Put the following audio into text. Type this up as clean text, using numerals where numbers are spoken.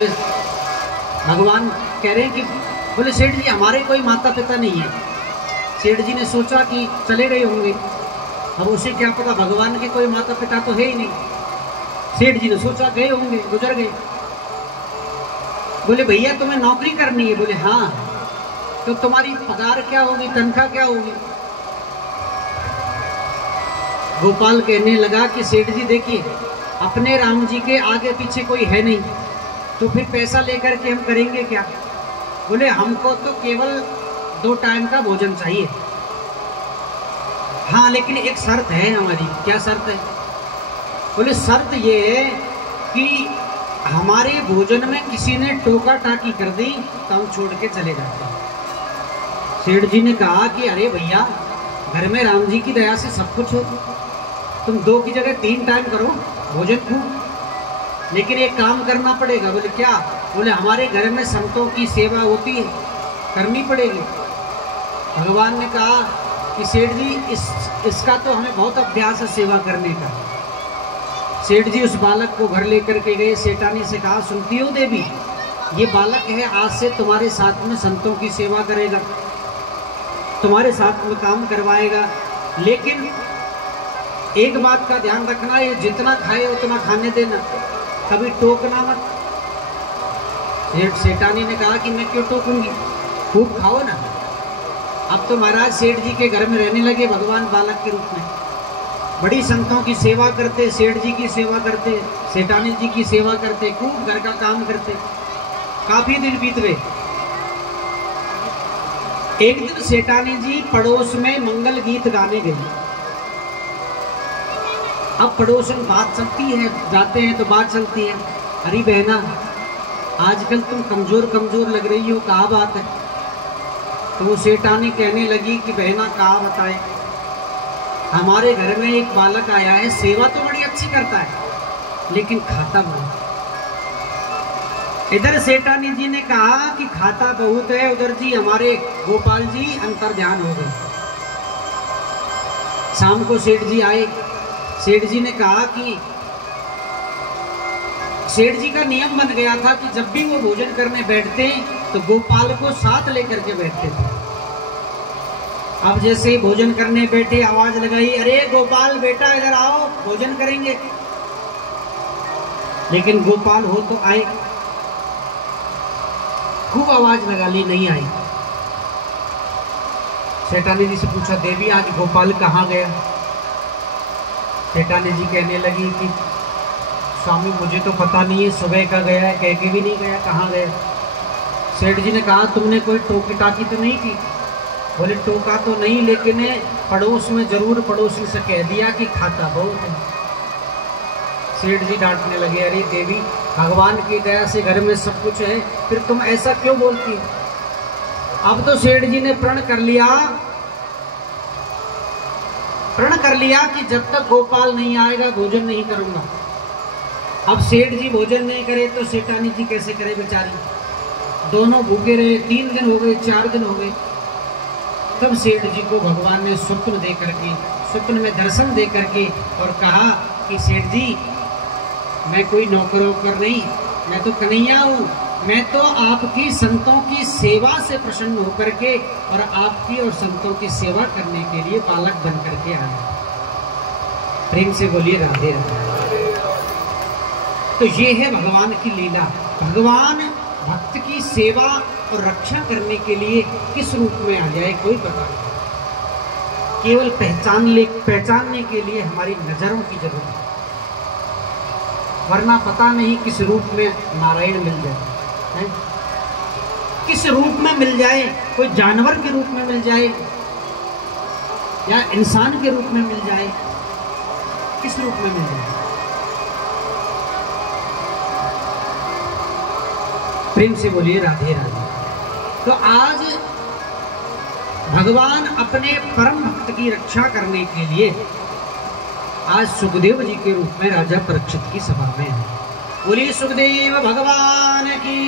भगवान कह रहे हैं कि बोले सेठ जी हमारे कोई माता पिता नहीं है। सेठ जी ने सोचा कि चले गए होंगे, अब उसे क्या पता भगवान के कोई माता पिता तो है ही नहीं। सेठ जी ने सोचा गए होंगे, गुजर गए। बोले भैया तुम्हें नौकरी करनी है? बोले हाँ। तो तुम्हारी पगार क्या होगी, तनख्वाह क्या होगी? गोपाल कहने लगा कि सेठ जी देखिए अपने राम जी के आगे पीछे कोई है नहीं, तो फिर पैसा लेकर के हम करेंगे क्या? बोले हमको तो केवल 2 टाइम का भोजन चाहिए। हाँ लेकिन एक शर्त है हमारी। क्या शर्त है? बोले शर्त ये है कि हमारे भोजन में किसी ने टोका टाकी कर दी तो हम छोड़ के चले जाते हैं। सेठ जी ने कहा कि अरे भैया घर में राम जी की दया से सब कुछ हो, तुम 2 की जगह 3 टाइम करो भोजन खूब, लेकिन एक काम करना पड़ेगा। बोले क्या? बोले हमारे घर में संतों की सेवा होती है, करनी पड़ेगी। भगवान ने कहा कि सेठ जी इसका तो हमें बहुत अभ्यास है सेवा करने का। सेठ जी उस बालक को घर लेकर के गए। सेठानी से कहा सुनती हो देवी, ये बालक है आज से तुम्हारे साथ में संतों की सेवा करेगा, तुम्हारे साथ में काम करवाएगा, लेकिन एक बात का ध्यान रखना, ये जितना खाए उतना खाने देना, कभी टोकना मत। सेठानी ने कहा कि मैं क्यों टोकूंगी, खूब खाओ ना। अब तो महाराज सेठ जी के घर में रहने लगे भगवान बालक के रूप में, बड़ी संतों की सेवा करते, सेठ जी की सेवा करते, सेठानी जी की सेवा करते, खूब घर का काम करते। काफी दिन बीत गए। एक दिन सेठानी जी पड़ोस में मंगल गीत गाने गए। अब पड़ोस में बात चलती है, जाते हैं तो बात चलती है, अरे बहना आजकल तुम कमजोर कमजोर लग रही हो, कहाँ बात है? तो वो सेठानी कहने लगी कि बहना कहाँ बताए, हमारे घर में एक बालक आया है, सेवा तो बड़ी अच्छी करता है लेकिन खाता बहुत। इधर सेठानी जी ने कहा कि खाता बहुत है, उधर जी हमारे गोपाल जी अंतर ध्यान हो गए। शाम को सेठ जी आए। सेठ जी ने कहा कि सेठ जी का नियम बन गया था कि जब भी वो भोजन करने बैठते तो गोपाल को साथ लेकर के बैठते थे। अब जैसे ही भोजन करने बैठे आवाज लगाई, अरे गोपाल बेटा इधर आओ भोजन करेंगे, लेकिन गोपाल हो तो आए। खूब आवाज लगा ली, नहीं आई। सेठानी जी से पूछा देवी आज गोपाल कहाँ गया? सेठानी जी कहने लगी कि स्वामी मुझे तो पता नहीं है, सुबह का गया है, कह के भी नहीं गया, कहाँ गया? सेठ जी ने कहा तुमने कोई टोकी टाकी तो नहीं की? बोले टोका तो नहीं, लेकिन पड़ोस में जरूर पड़ोसी से कह दिया कि खाता बहुत है। सेठ जी डांटने लगे, अरे देवी भगवान की दया से घर में सब कुछ है, फिर तुम ऐसा क्यों बोलती हो? अब तो सेठ जी ने प्रण कर लिया कि जब तक गोपाल नहीं आएगा भोजन नहीं करूंगा। अब सेठ जी भोजन नहीं करे तो सेठानी जी कैसे करे बेचारी? दोनों भूखे रहे, 3 दिन हो गए, 4 दिन हो गए। तब सेठ जी को भगवान ने स्वप्न दे करके, स्वप्न में दर्शन दे करके और कहा कि सेठ जी मैं कोई नौकर वोकर नहीं, मैं तो कन्हैया हूँ, मैं तो आपकी संतों की सेवा से प्रसन्न होकर के और आपकी और संतों की सेवा करने के लिए बालक बन करके आया। प्रेम से बोलिए राधे राधे। तो ये है भगवान की लीला। भगवान भक्त की सेवा और रक्षा करने के लिए किस रूप में आ जाए कोई पता नहीं, केवल पहचानने के लिए हमारी नजरों की जरूरत है, वरना पता नहीं किस रूप में नारायण मिल जाए है? किस रूप में मिल जाए, कोई जानवर के रूप में मिल जाए या इंसान के रूप में मिल जाए, किस रूप में मिल जाए? प्रेम से बोलिए राधे राधे। तो आज भगवान अपने परम भक्त की रक्षा करने के लिए आज सुखदेव जी के रूप में राजा परीक्षित की सभा में है। बोलिए सुखदेव भगवान की।